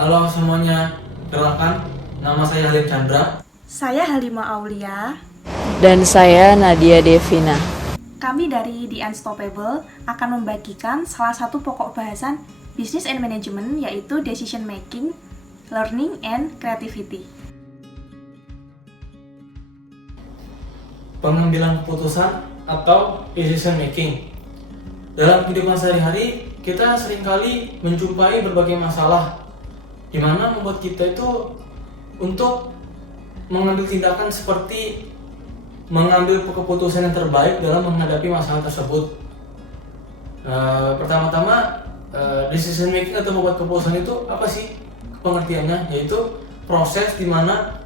Halo semuanya, perkenalkan nama saya Halim Chandra. Saya Halima Aulia. Dan saya Nadia Devina. Kami dari The Unstoppable akan membagikan salah satu pokok bahasan Business and Management, yaitu Decision Making, Learning, and Creativity. Pengambilan keputusan atau decision making. Dalam kehidupan sehari-hari, kita seringkali menjumpai berbagai masalah di mana membuat kita itu untuk mengambil tindakan seperti mengambil keputusan yang terbaik dalam menghadapi masalah tersebut. Pertama-tama, decision making atau membuat keputusan itu apa sih pengertiannya? Yaitu proses di mana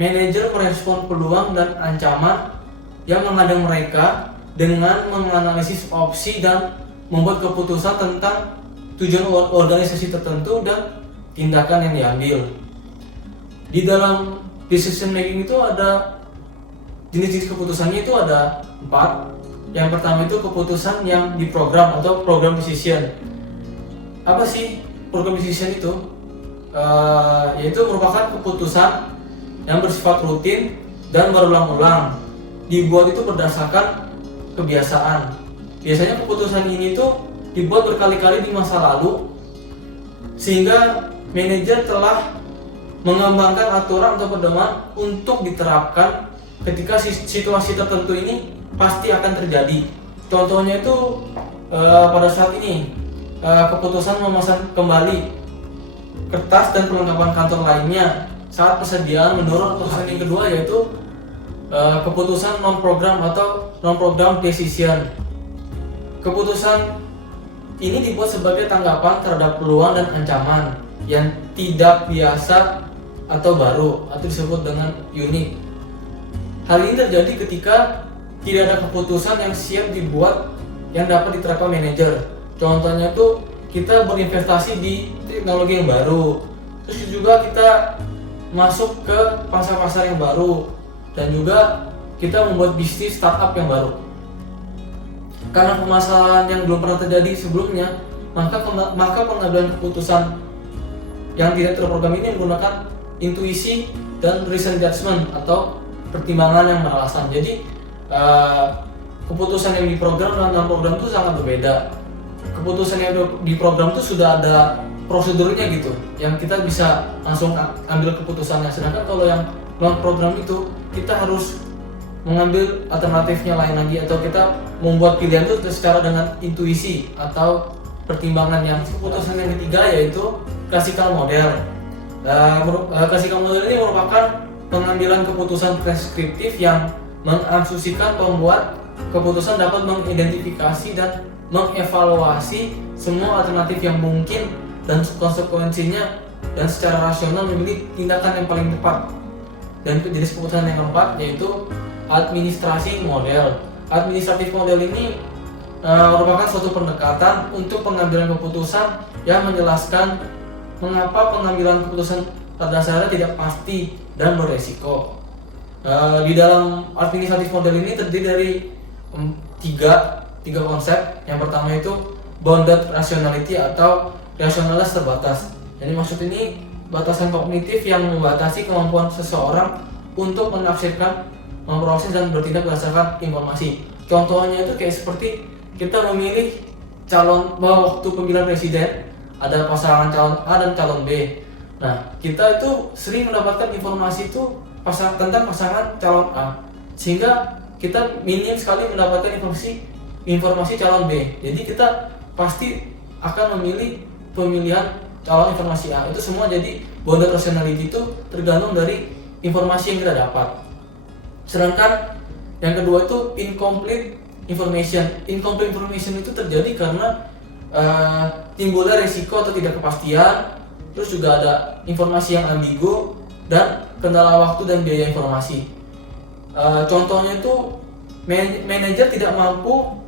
manajer merespon peluang dan ancaman yang menghadang mereka dengan menganalisis opsi dan membuat keputusan tentang tujuan organisasi tertentu dan tindakan yang diambil. Di dalam decision making itu ada jenis-jenis keputusannya itu ada 4. Yang pertama itu keputusan yang diprogram atau program decision. Apa sih program decision itu? Yaitu merupakan keputusan yang bersifat rutin dan berulang-ulang. Dibuat itu berdasarkan kebiasaan. Biasanya keputusan ini tuh dibuat berkali-kali di masa lalu, sehingga manajer telah mengembangkan aturan atau pedoman untuk diterapkan ketika situasi tertentu ini pasti akan terjadi. Contohnya itu pada saat ini keputusan memesan kembali kertas dan perlengkapan kantor lainnya saat persediaan menurun. Keputusan yang kedua yaitu keputusan non-program atau non-program decision. Keputusan ini dibuat sebagai tanggapan terhadap peluang dan ancaman yang tidak biasa atau baru atau disebut dengan unik. Hal ini terjadi ketika tidak ada keputusan yang siap dibuat yang dapat diterapkan manajer. Contohnya itu kita berinvestasi di teknologi yang baru, terus juga kita masuk ke pasar-pasar yang baru, dan juga kita membuat bisnis startup yang baru. Karena permasalahan yang belum pernah terjadi sebelumnya, maka pengambilan keputusan yang tidak terprogram ini menggunakan intuisi dan reason judgment atau pertimbangan yang beralasan. Jadi keputusan yang diprogram dan non-program itu sangat berbeda. Keputusan yang diprogram itu sudah ada prosedurnya gitu, yang kita bisa langsung ambil keputusannya. Sedangkan kalau yang non-program itu kita harus mengambil alternatifnya lain lagi, atau kita membuat pilihan itu secara dengan intuisi atau pertimbangan. Yang keputusan yang ketiga yaitu classical model. Classical model ini merupakan pengambilan keputusan preskriptif yang mengasumsikan pembuat keputusan dapat mengidentifikasi dan mengevaluasi semua alternatif yang mungkin dan konsekuensinya, dan secara rasional memilih tindakan yang paling tepat. Dan jenis keputusan yang keempat yaitu administrasi model. Administratif model ini merupakan suatu pendekatan untuk pengambilan keputusan yang menjelaskan mengapa pengambilan keputusan pada dasarnya tidak pasti dan beresiko. Di dalam administratif model ini terdiri dari tiga konsep. Yang pertama itu bounded rationality atau rasionalitas terbatas. Jadi maksud ini batasan kognitif yang membatasi kemampuan seseorang untuk menafsirkan, memproses dan bertindak berdasarkan informasi. Contohnya itu kayak seperti kita memilih calon, bahwa waktu pemilihan presiden ada pasangan calon A dan calon B. Nah, kita itu sering mendapatkan informasi itu tentang pasangan calon A, sehingga kita minim sekali mendapatkan informasi calon B. Jadi kita pasti akan memilih pemilihan calon informasi A. Itu semua jadi bounded rationality itu tergantung dari informasi yang kita dapat. Sedangkan yang kedua itu incomplete information. Incomplete information itu terjadi karena timbulnya risiko atau tidak kepastian, terus juga ada informasi yang ambigu dan kendala waktu dan biaya informasi. Contohnya itu manajer tidak mampu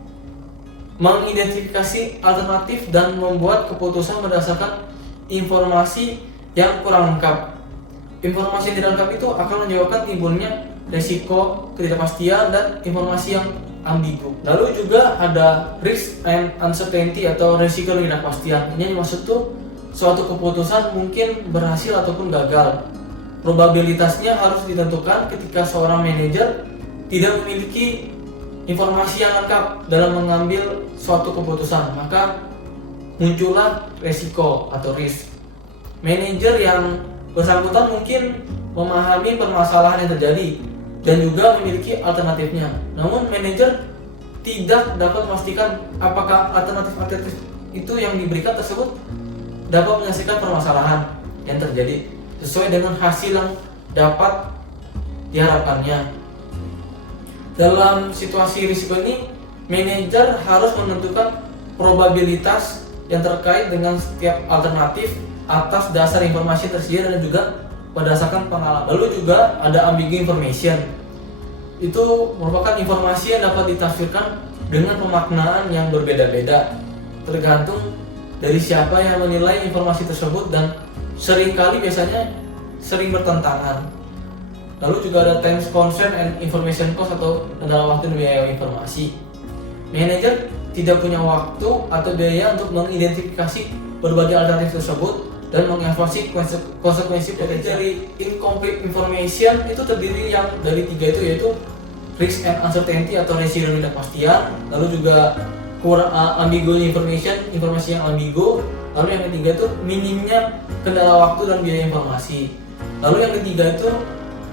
mengidentifikasi alternatif dan membuat keputusan berdasarkan informasi yang kurang lengkap. Informasi yang tidak lengkap itu akan menyebabkan timbulnya risiko, ketidakpastian, dan informasi yang ambigu. Lalu juga ada risk and uncertainty atau risiko ketidakpastian. Ini maksud tuh suatu keputusan mungkin berhasil ataupun gagal. Probabilitasnya harus ditentukan ketika seorang manajer tidak memiliki informasi yang lengkap dalam mengambil suatu keputusan, maka muncullah resiko atau risk. Manajer yang bersangkutan mungkin memahami permasalahan yang terjadi dan juga memiliki alternatifnya. Namun manajer tidak dapat memastikan apakah alternatif itu yang diberikan tersebut dapat menyelesaikan permasalahan yang terjadi sesuai dengan hasil yang dapat diharapkannya. Dalam situasi risiko ini, manajer harus menentukan probabilitas yang terkait dengan setiap alternatif atas dasar informasi tersedia dan juga berdasarkan pengalaman. Lalu juga ada ambigu information. Itu merupakan informasi yang dapat ditafsirkan dengan pemaknaan yang berbeda-beda, tergantung dari siapa yang menilai informasi tersebut dan seringkali biasanya sering bertentangan. Lalu juga ada time constraint and information cost atau kendala waktu dan biaya informasi. Manajer tidak punya waktu atau biaya untuk mengidentifikasi berbagai alternatif tersebut dan mengevaluasi konsekuensi dari incomplete information. Itu terdiri yang dari 3 itu, yaitu risk and uncertainty atau resiko dan ketidakpastian. Lalu juga ambigu information, informasi yang ambigu. Lalu yang ketiga itu minimnya kendala waktu dan biaya informasi. Lalu yang ketiga itu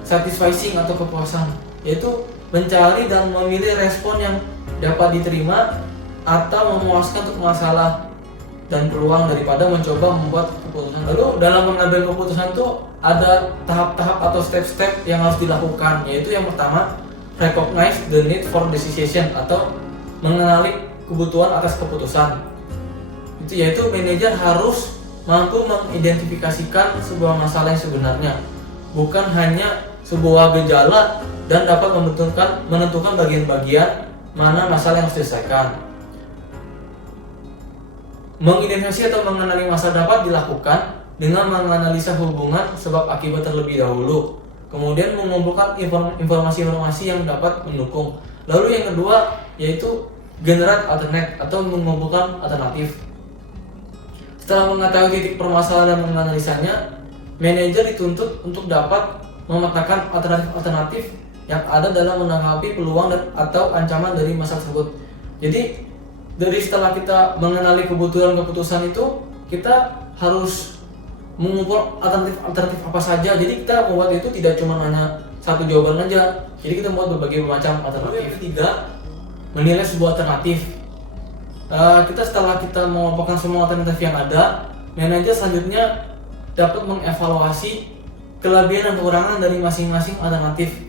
satisfying atau kepuasan, yaitu mencari dan memilih respon yang dapat diterima atau memuaskan untuk masalah dan peluang daripada mencoba membuat keputusan. Lalu dalam mengambil keputusan itu ada tahap-tahap atau step-step yang harus dilakukan, yaitu yang pertama recognize the need for decision atau mengenali kebutuhan atas keputusan. Itu yaitu manajer harus mampu mengidentifikasikan sebuah masalah yang sebenarnya, bukan hanya sebuah gejala, dan dapat menentukan bagian-bagian mana masalah yang harus diselesaikan. Mengidentifikasi atau mengenali masalah dapat dilakukan dengan menganalisa hubungan sebab akibat terlebih dahulu, kemudian mengumpulkan informasi-informasi yang dapat mendukung. Lalu yang kedua yaitu generate alternate atau mengumpulkan alternatif. Setelah mengetahui titik permasalahan dan menganalisanya, manajer dituntut untuk dapat memetakan alternatif-alternatif yang ada dalam menanggapi peluang atau ancaman dari masalah tersebut. Jadi dari setelah kita mengenali kebutuhan keputusan itu, kita harus mengumpul alternatif apa saja. Jadi kita membuat itu tidak cuma hanya satu jawaban aja. Jadi kita membuat berbagai macam alternatif. Yang ketiga, menilai sebuah alternatif. Kita setelah kita mengumpulkan semua alternatif yang ada, manajer selanjutnya dapat mengevaluasi kelebihan dan kekurangan dari masing-masing alternatif.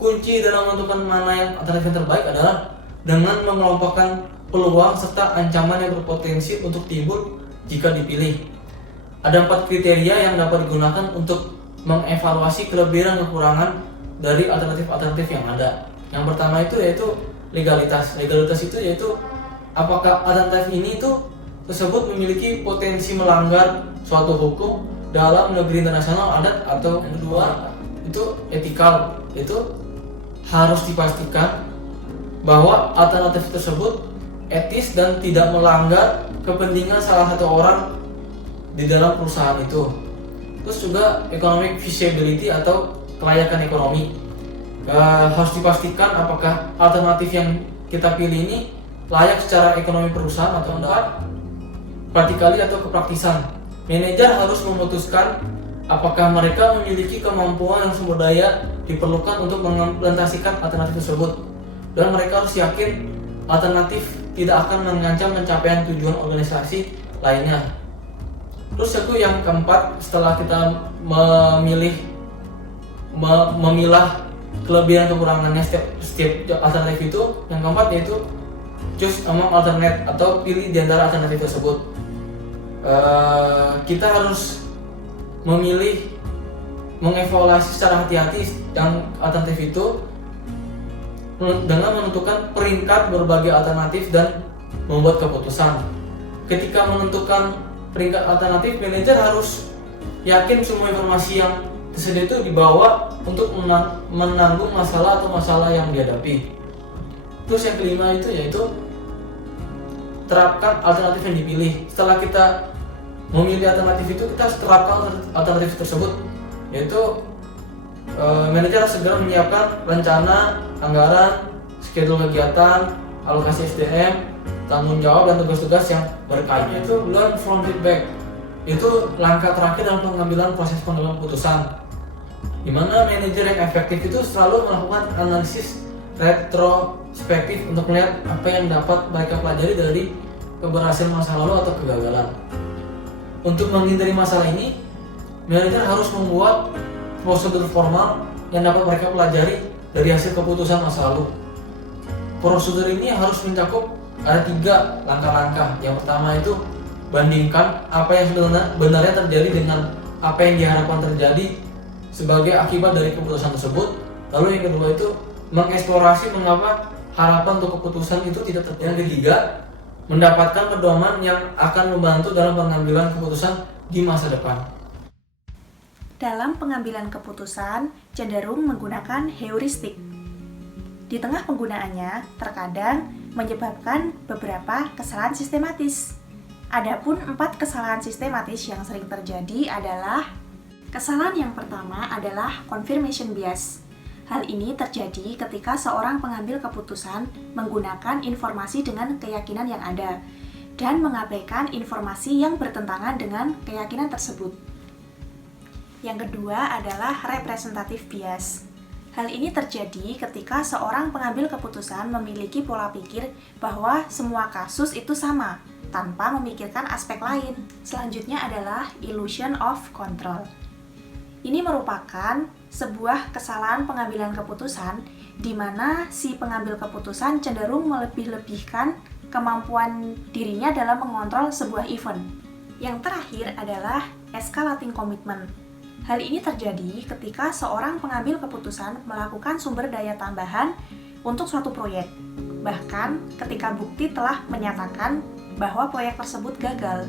Kunci dalam menentukan mana yang alternatif yang terbaik adalah dengan mengelompokkan peluang serta ancaman yang berpotensi untuk timbul jika dipilih. Ada 4 kriteria yang dapat digunakan untuk mengevaluasi kelebihan dan kekurangan dari alternatif-alternatif yang ada. Yang pertama itu yaitu legalitas. Legalitas itu yaitu apakah alternatif ini tersebut memiliki potensi melanggar suatu hukum dalam negeri internasional, adat, atau yang kedua itu etikal. Itu harus dipastikan bahwa alternatif tersebut etis dan tidak melanggar kepentingan salah satu orang di dalam perusahaan itu. Terus juga economic feasibility atau kelayakan ekonomi. Harus dipastikan apakah alternatif yang kita pilih ini layak secara ekonomi perusahaan atau enggak. Praktikali atau kepraktisan. Manajer harus memutuskan apakah mereka memiliki kemampuan dan sumber daya diperlukan untuk mengimplementasikan alternatif tersebut, dan mereka harus yakin alternatif tidak akan mengancam pencapaian tujuan organisasi lainnya. Terus yang keempat, setelah kita memilah kelebihan kekurangannya setiap alternatif itu, yang keempat yaitu choose among alternate atau pilih di antara alternatif tersebut. Kita harus mengevaluasi secara hati-hati yang alternatif itu dengan menentukan peringkat berbagai alternatif dan membuat keputusan. Ketika menentukan peringkat alternatif, manajer harus yakin semua informasi yang tersedia itu dibawa untuk menanggung masalah atau masalah yang dihadapi. Terus yang kelima itu yaitu terapkan alternatif yang dipilih. Setelah kita memilih alternatif itu kita harus terapkan alternatif tersebut, yaitu manajer harus segera menyiapkan rencana, anggaran, schedule kegiatan, alokasi SDM, tanggung jawab dan tugas-tugas yang berkaitan. Itu learn from feedback. Itu langkah terakhir dalam pengambilan proses pengambilan keputusan, di mana manajer yang efektif itu selalu melakukan analisis retrospektif untuk melihat apa yang dapat mereka pelajari dari keberhasilan masa lalu atau kegagalan. Untuk menghindari masalah ini, manajer harus membuat prosedur formal yang dapat mereka pelajari dari hasil keputusan masa lalu. Prosedur ini harus mencakup ada 3 langkah-langkah. Yang pertama itu bandingkan apa yang sebenarnya terjadi dengan apa yang diharapkan terjadi sebagai akibat dari keputusan tersebut. Lalu yang kedua itu mengeksplorasi mengapa harapan untuk keputusan itu tidak terjadi. Yang ketiga, mendapatkan pedoman yang akan membantu dalam pengambilan keputusan di masa depan. Dalam pengambilan keputusan, cenderung menggunakan heuristik. Di tengah penggunaannya, terkadang menyebabkan beberapa kesalahan sistematis. Adapun 4 kesalahan sistematis yang sering terjadi adalah: kesalahan yang pertama adalah confirmation bias. Hal ini terjadi ketika seorang pengambil keputusan menggunakan informasi dengan keyakinan yang ada dan mengabaikan informasi yang bertentangan dengan keyakinan tersebut. Yang kedua adalah representative bias. Hal ini terjadi ketika seorang pengambil keputusan memiliki pola pikir bahwa semua kasus itu sama, tanpa memikirkan aspek lain. Selanjutnya adalah illusion of control. Ini merupakan sebuah kesalahan pengambilan keputusan di mana si pengambil keputusan cenderung melebih-lebihkan kemampuan dirinya dalam mengontrol sebuah event. Yang terakhir adalah escalating commitment. Hal ini terjadi ketika seorang pengambil keputusan melakukan sumber daya tambahan untuk suatu proyek, bahkan ketika bukti telah menyatakan bahwa proyek tersebut gagal.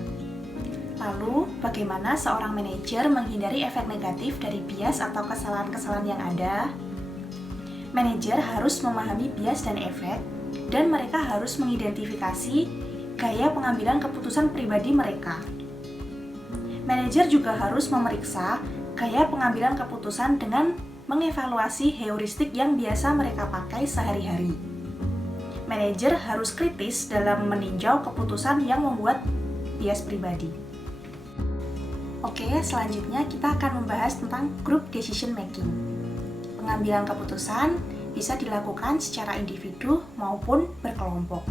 Lalu, bagaimana seorang manajer menghindari efek negatif dari bias atau kesalahan-kesalahan yang ada? Manajer harus memahami bias dan efek, dan mereka harus mengidentifikasi gaya pengambilan keputusan pribadi mereka. Manajer juga harus memeriksa gaya pengambilan keputusan dengan mengevaluasi heuristik yang biasa mereka pakai sehari-hari. Manajer harus kritis dalam meninjau keputusan yang membuat bias pribadi. Oke, selanjutnya kita akan membahas tentang group decision making. Pengambilan keputusan bisa dilakukan secara individu maupun berkelompok.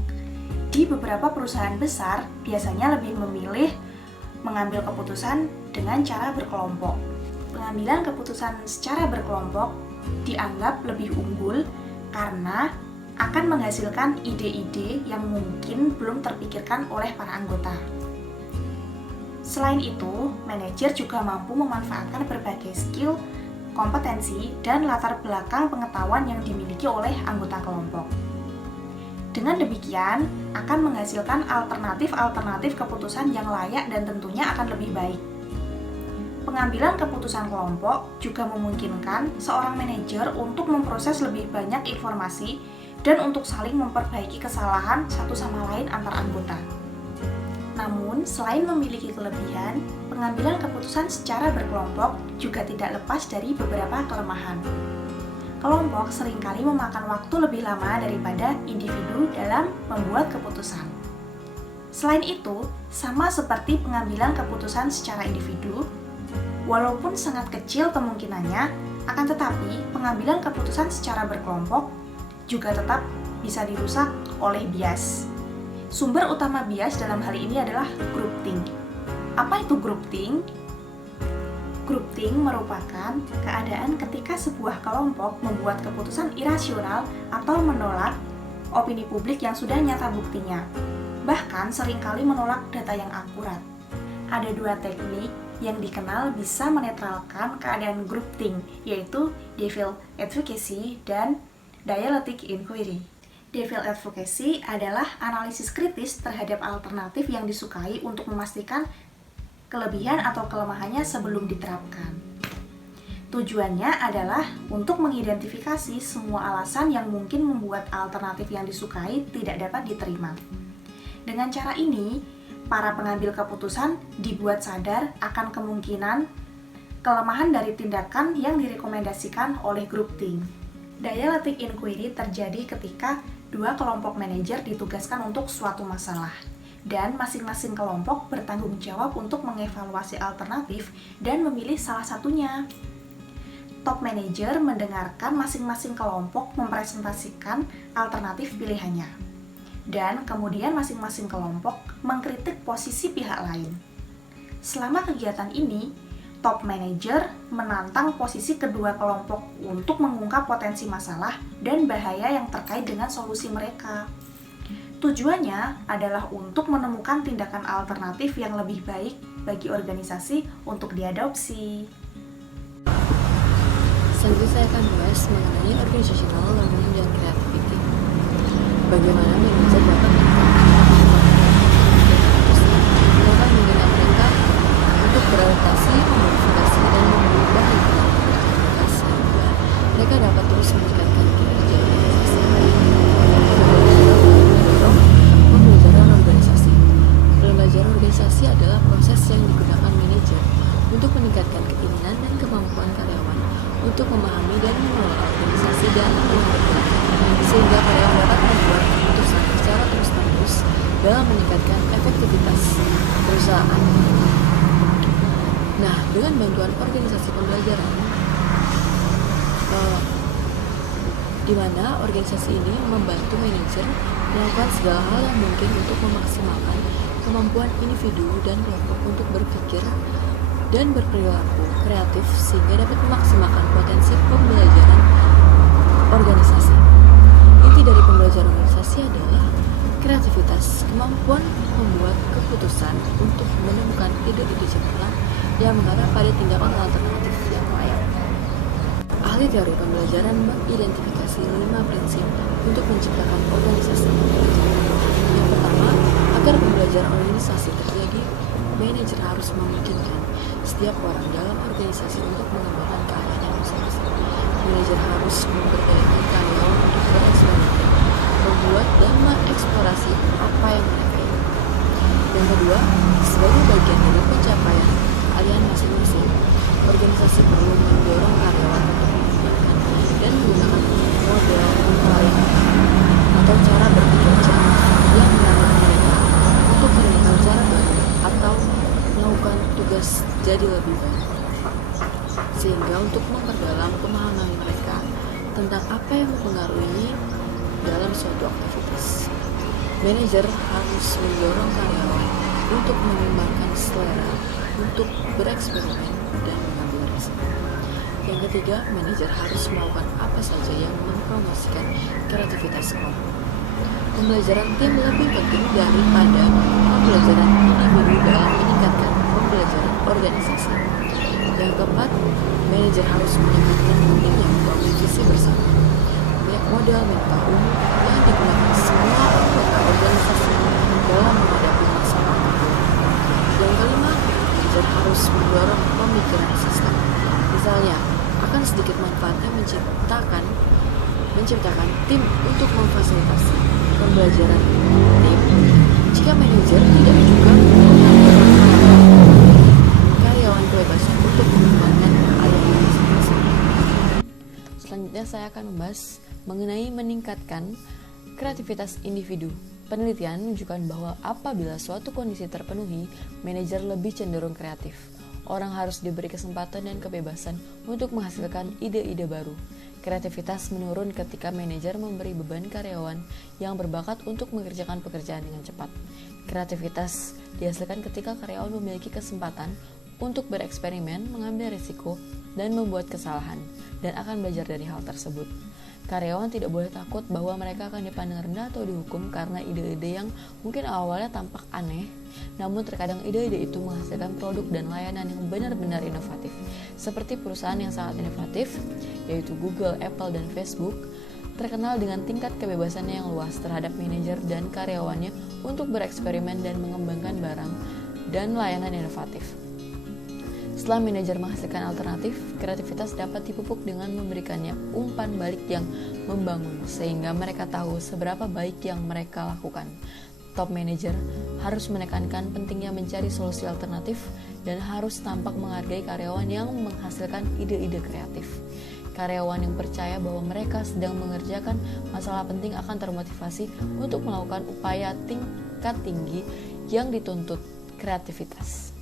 Di beberapa perusahaan besar, biasanya lebih memilih mengambil keputusan dengan cara berkelompok. Pengambilan keputusan secara berkelompok dianggap lebih unggul karena akan menghasilkan ide-ide yang mungkin belum terpikirkan oleh para anggota. Selain itu, manajer juga mampu memanfaatkan berbagai skill, kompetensi, dan latar belakang pengetahuan yang dimiliki oleh anggota kelompok. Dengan demikian, akan menghasilkan alternatif-alternatif keputusan yang layak dan tentunya akan lebih baik. Pengambilan keputusan kelompok juga memungkinkan seorang manajer untuk memproses lebih banyak informasi dan untuk saling memperbaiki kesalahan satu sama lain antar anggota. Namun, selain memiliki kelebihan, pengambilan keputusan secara berkelompok juga tidak lepas dari beberapa kelemahan. Kelompok seringkali memakan waktu lebih lama daripada individu dalam membuat keputusan. Selain itu, sama seperti pengambilan keputusan secara individu, walaupun sangat kecil kemungkinannya, akan tetapi pengambilan keputusan secara berkelompok juga tetap bisa dirusak oleh bias. Sumber utama bias dalam hal ini adalah groupthink. Apa itu groupthink? Groupthink merupakan keadaan ketika sebuah kelompok membuat keputusan irasional atau menolak opini publik yang sudah nyata buktinya, bahkan seringkali menolak data yang akurat. Ada 2 teknik yang dikenal bisa menetralkan keadaan groupthink, yaitu devil advocacy dan dialectic inquiry. Devil advocacy adalah analisis kritis terhadap alternatif yang disukai untuk memastikan kelebihan atau kelemahannya sebelum diterapkan. Tujuannya adalah untuk mengidentifikasi semua alasan yang mungkin membuat alternatif yang disukai tidak dapat diterima. Dengan cara ini, para pengambil keputusan dibuat sadar akan kemungkinan kelemahan dari tindakan yang direkomendasikan oleh grup think. Dialectic inquiry terjadi ketika dua kelompok manajer ditugaskan untuk suatu masalah, dan masing-masing kelompok bertanggung jawab untuk mengevaluasi alternatif dan memilih salah satunya. Top manager mendengarkan masing-masing kelompok mempresentasikan alternatif pilihannya, dan kemudian masing-masing kelompok mengkritik posisi pihak lain. Selama kegiatan ini, top manager menantang posisi kedua kelompok untuk mengungkap potensi masalah dan bahaya yang terkait dengan solusi mereka. Tujuannya adalah untuk menemukan tindakan alternatif yang lebih baik bagi organisasi untuk diadopsi. Selanjutnya saya akan membahas mengenai organizational learning dan creativity. Bagaimana manajer dapat menggunakan mereka untuk beradaptasi, memodifikasi, dan mengubah lingkungan komunitas sehingga mereka dapat terus meningkatkan kinerja organisasi. Pembelajaran organisasi. Pembelajaran organisasi adalah proses yang digunakan manajer untuk meningkatkan keinginan dan kemampuan karyawan untuk memahami dan mengelola organisasi dan bergerak, sehingga karyawan dapat membuat keputusan secara terus-menerus dalam meningkatkan efektivitas perusahaan. Nah, dengan bantuan organisasi pembelajaran, di mana organisasi ini membantu manajer melakukan segala hal yang mungkin untuk memaksimalkan kemampuan individu dan kelompok untuk berpikir dan berperilaku kreatif sehingga dapat memaksimalkan potensi pembelajaran organisasi. Inti dari pembelajaran organisasi adalah kreativitas, kemampuan membuat keputusan untuk menemukan ide-ide cemerlang yang mengarah pada tindakan alternatif yang layak. Ahli teori pembelajaran mengidentifikasi 5 prinsip untuk menciptakan organisasi pembelajaran. Yang pertama, agar pembelajaran organisasi terjadi, manajer harus memungkinkan setiap orang dalam organisasi untuk mengembangkan karyanya masing-masing. Manajer harus memberdayakan karyawan untuk bereksperimen, membuat dan mengeksplorasi apa yang mereka inginkan. Yang kedua, sebagai bagian dari pencapaian kalian masing-masing, organisasi perlu mendorong karyawan untuk mengembangkan dan menggunakan model pelayanan atau cara berpikir cermat yang menarik mereka untuk menemukan cara baru atau melakukan tugas jadi lebih baik, sehingga untuk memperdalam pemahaman mereka tentang apa yang mempengaruhi dalam suatu aktivitas. Manajer harus mendorong karyawan untuk mengembangkan selera untuk bereksperimen dan mengambil risiko. Yang ketiga, manajer harus melakukan apa saja yang mempromosikan kreativitas kelompok. Pembelajaran tim lebih penting daripada pembelajaran individu dalam meningkatkan pembelajaran organisasi. Yang keempat, manajer harus menekankan pentingnya membangun visi bersama. Model mental umum yang digunakan semua anggota organisasi dalam menghadapi masalah. Yang kelima, manajer harus mendorong pemikiran sistem. Misalnya, akan sedikit manfaatnya menciptakan tim untuk memfasilitasi pembelajaran tim jika manajer tidak juga karyawan kebebasan untuk mengembangkan karya masing-masing. Selanjutnya saya akan membahas mengenai meningkatkan kreativitas individu. Penelitian menunjukkan bahwa apabila suatu kondisi terpenuhi, manajer lebih cenderung kreatif. Orang harus diberi kesempatan dan kebebasan untuk menghasilkan ide-ide baru. Kreativitas menurun ketika manajer memberi beban karyawan yang berbakat untuk mengerjakan pekerjaan dengan cepat. Kreativitas dihasilkan ketika karyawan memiliki kesempatan untuk bereksperimen, mengambil risiko, dan membuat kesalahan, dan akan belajar dari hal tersebut. Karyawan tidak boleh takut bahwa mereka akan dipandang rendah atau dihukum karena ide-ide yang mungkin awalnya tampak aneh, namun terkadang ide-ide itu menghasilkan produk dan layanan yang benar-benar inovatif. Seperti perusahaan yang sangat inovatif, yaitu Google, Apple, dan Facebook, terkenal dengan tingkat kebebasannya yang luas terhadap manajer dan karyawannya untuk bereksperimen dan mengembangkan barang dan layanan inovatif. Setelah manajer menghasilkan alternatif, kreativitas dapat dipupuk dengan memberikannya umpan balik yang membangun, sehingga mereka tahu seberapa baik yang mereka lakukan. Top manager harus menekankan pentingnya mencari solusi alternatif, dan harus tampak menghargai karyawan yang menghasilkan ide-ide kreatif. Karyawan yang percaya bahwa mereka sedang mengerjakan masalah penting akan termotivasi untuk melakukan upaya tingkat tinggi yang dituntut kreativitas.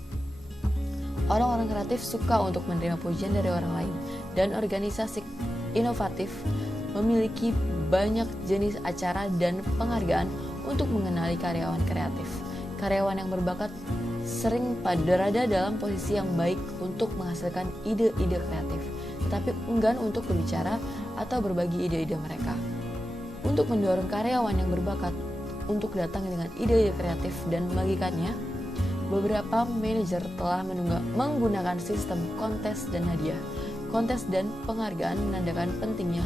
Orang-orang kreatif suka untuk menerima pujian dari orang lain, dan organisasi inovatif memiliki banyak jenis acara dan penghargaan untuk mengenali karyawan kreatif. Karyawan yang berbakat sering berada dalam posisi yang baik untuk menghasilkan ide-ide kreatif, tetapi enggan untuk berbicara atau berbagi ide-ide mereka. Untuk mendorong karyawan yang berbakat untuk datang dengan ide-ide kreatif dan membagikannya, beberapa manajer telah menggunakan sistem kontes dan hadiah. Kontes dan penghargaan menandakan pentingnya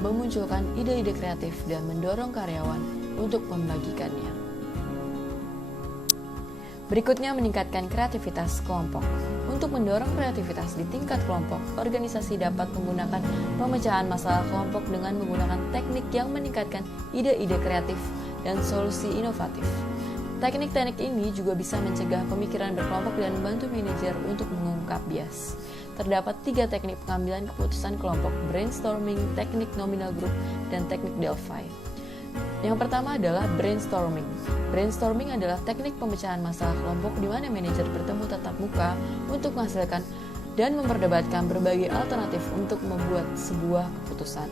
memunculkan ide-ide kreatif dan mendorong karyawan untuk membagikannya. Berikutnya, meningkatkan kreativitas kelompok. Untuk mendorong kreativitas di tingkat kelompok, organisasi dapat menggunakan pemecahan masalah kelompok dengan menggunakan teknik yang meningkatkan ide-ide kreatif dan solusi inovatif. Teknik-teknik ini juga bisa mencegah pemikiran berkelompok dan membantu manajer untuk mengungkap bias. Terdapat 3 teknik pengambilan keputusan kelompok: brainstorming, teknik nominal group, dan teknik Delphi. Yang pertama adalah brainstorming. Brainstorming adalah teknik pemecahan masalah kelompok di mana manajer bertemu tatap muka untuk menghasilkan dan memperdebatkan berbagai alternatif untuk membuat sebuah keputusan.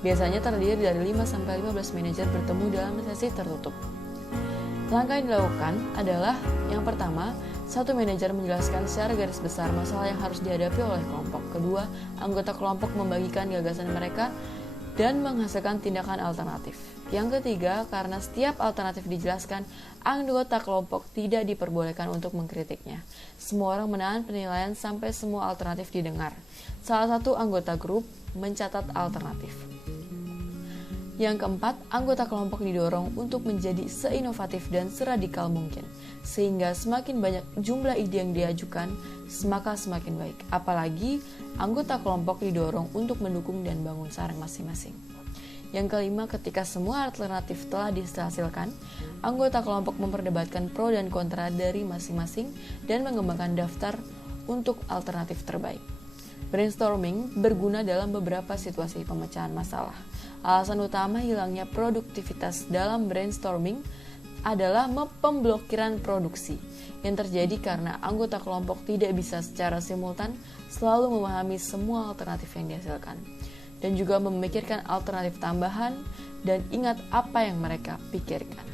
Biasanya terdiri dari 5-15 manajer bertemu dalam sesi tertutup. Langkah yang dilakukan adalah yang pertama, satu manajer menjelaskan secara garis besar masalah yang harus dihadapi oleh kelompok. Kedua, anggota kelompok membagikan gagasan mereka dan menghasilkan tindakan alternatif. Yang ketiga, karena setiap alternatif dijelaskan, anggota kelompok tidak diperbolehkan untuk mengkritiknya. Semua orang menahan penilaian sampai semua alternatif didengar. Salah satu anggota grup mencatat alternatif. Yang keempat, anggota kelompok didorong untuk menjadi seinovatif dan seradikal mungkin, sehingga semakin banyak jumlah ide yang diajukan, maka semakin baik. Apalagi, anggota kelompok didorong untuk mendukung dan bangun sarang masing-masing. Yang kelima, ketika semua alternatif telah dihasilkan, anggota kelompok memperdebatkan pro dan kontra dari masing-masing dan mengembangkan daftar untuk alternatif terbaik. Brainstorming berguna dalam beberapa situasi pemecahan masalah. Alasan utama hilangnya produktivitas dalam brainstorming adalah pemblokiran produksi yang terjadi karena anggota kelompok tidak bisa secara simultan selalu memahami semua alternatif yang dihasilkan dan juga memikirkan alternatif tambahan dan ingat apa yang mereka pikirkan.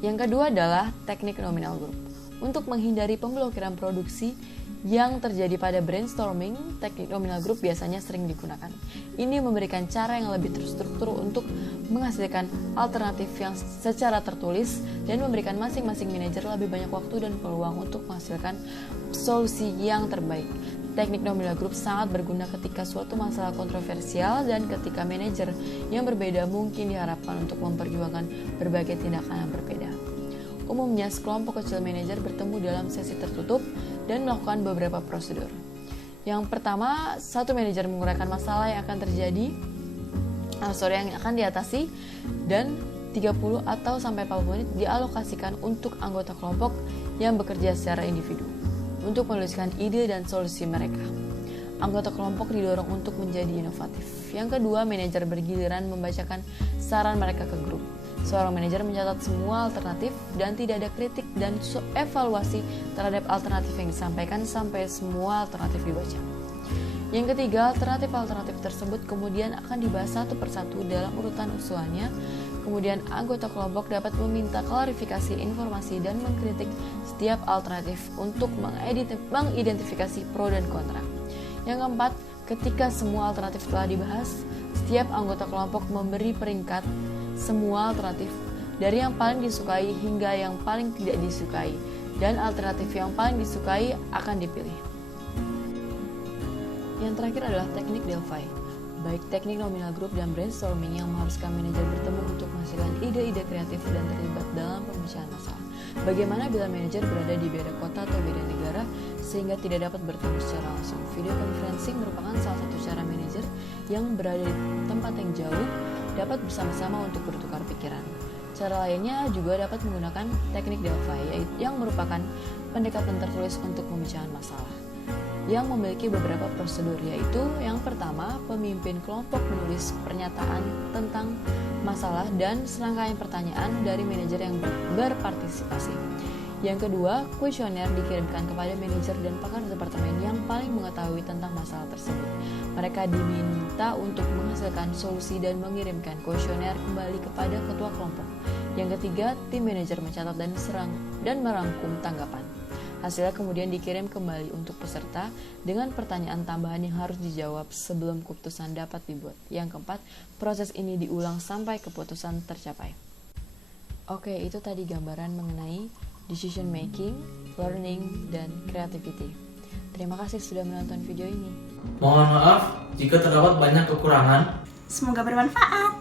Yang kedua adalah teknik nominal group. Untuk menghindari pemblokiran produksi yang terjadi pada brainstorming, teknik nominal group biasanya sering digunakan. Ini memberikan cara yang lebih terstruktur untuk menghasilkan alternatif yang secara tertulis dan memberikan masing-masing manajer lebih banyak waktu dan peluang untuk menghasilkan solusi yang terbaik. Teknik nominal group sangat berguna ketika suatu masalah kontroversial dan ketika manajer yang berbeda mungkin diharapkan untuk memperjuangkan berbagai tindakan yang berbeda. Umumnya, sekelompok kecil manajer bertemu dalam sesi tertutup dan melakukan beberapa prosedur. Yang pertama, satu manajer menguraikan masalah yang akan diatasi dan 30 atau sampai 40 menit dialokasikan untuk anggota kelompok yang bekerja secara individu untuk menuliskan ide dan solusi mereka. Anggota kelompok didorong untuk menjadi inovatif. Yang kedua, manajer bergiliran membacakan saran mereka ke grup. Seorang manajer mencatat semua alternatif dan tidak ada kritik dan evaluasi terhadap alternatif yang disampaikan sampai semua alternatif dibaca. Yang ketiga, alternatif-alternatif tersebut kemudian akan dibahas satu persatu dalam urutan usulannya. Kemudian anggota kelompok dapat meminta klarifikasi informasi dan mengkritik setiap alternatif untuk mengidentifikasi pro dan kontra. Yang keempat, ketika semua alternatif telah dibahas, setiap anggota kelompok memberi peringkat semua alternatif dari yang paling disukai hingga yang paling tidak disukai, dan alternatif yang paling disukai akan dipilih. Yang terakhir adalah teknik Delphi. Baik teknik nominal group dan brainstorming yang mengharuskan manajer bertemu untuk menghasilkan ide-ide kreatif dan terlibat dalam pemecahan masalah. Bagaimana bila manajer berada di beda kota atau beda negara sehingga tidak dapat bertemu secara langsung? Video conferencing merupakan salah satu cara manajer yang berada di tempat yang jauh dapat bersama-sama untuk bertukar pikiran. Cara lainnya juga dapat menggunakan teknik Delphi yang merupakan pendekatan tertulis untuk pemecahan masalah yang memiliki beberapa prosedur, yaitu yang pertama, pemimpin kelompok menulis pernyataan tentang masalah dan serangkaian pertanyaan dari manajer yang berpartisipasi. Yang kedua, kuesioner dikirimkan kepada manajer dan pakar departemen yang paling mengetahui tentang masalah tersebut. Mereka diminta untuk menghasilkan solusi dan mengirimkan kuesioner kembali kepada ketua kelompok. Yang ketiga, tim manajer mencatat dan merangkum tanggapan. Hasilnya kemudian dikirim kembali untuk peserta dengan pertanyaan tambahan yang harus dijawab sebelum keputusan dapat dibuat. Yang keempat, proses ini diulang sampai keputusan tercapai. Oke, itu tadi gambaran mengenai decision making, learning, dan creativity. Terima kasih sudah menonton video ini. Mohon maaf jika terdapat banyak kekurangan. Semoga bermanfaat.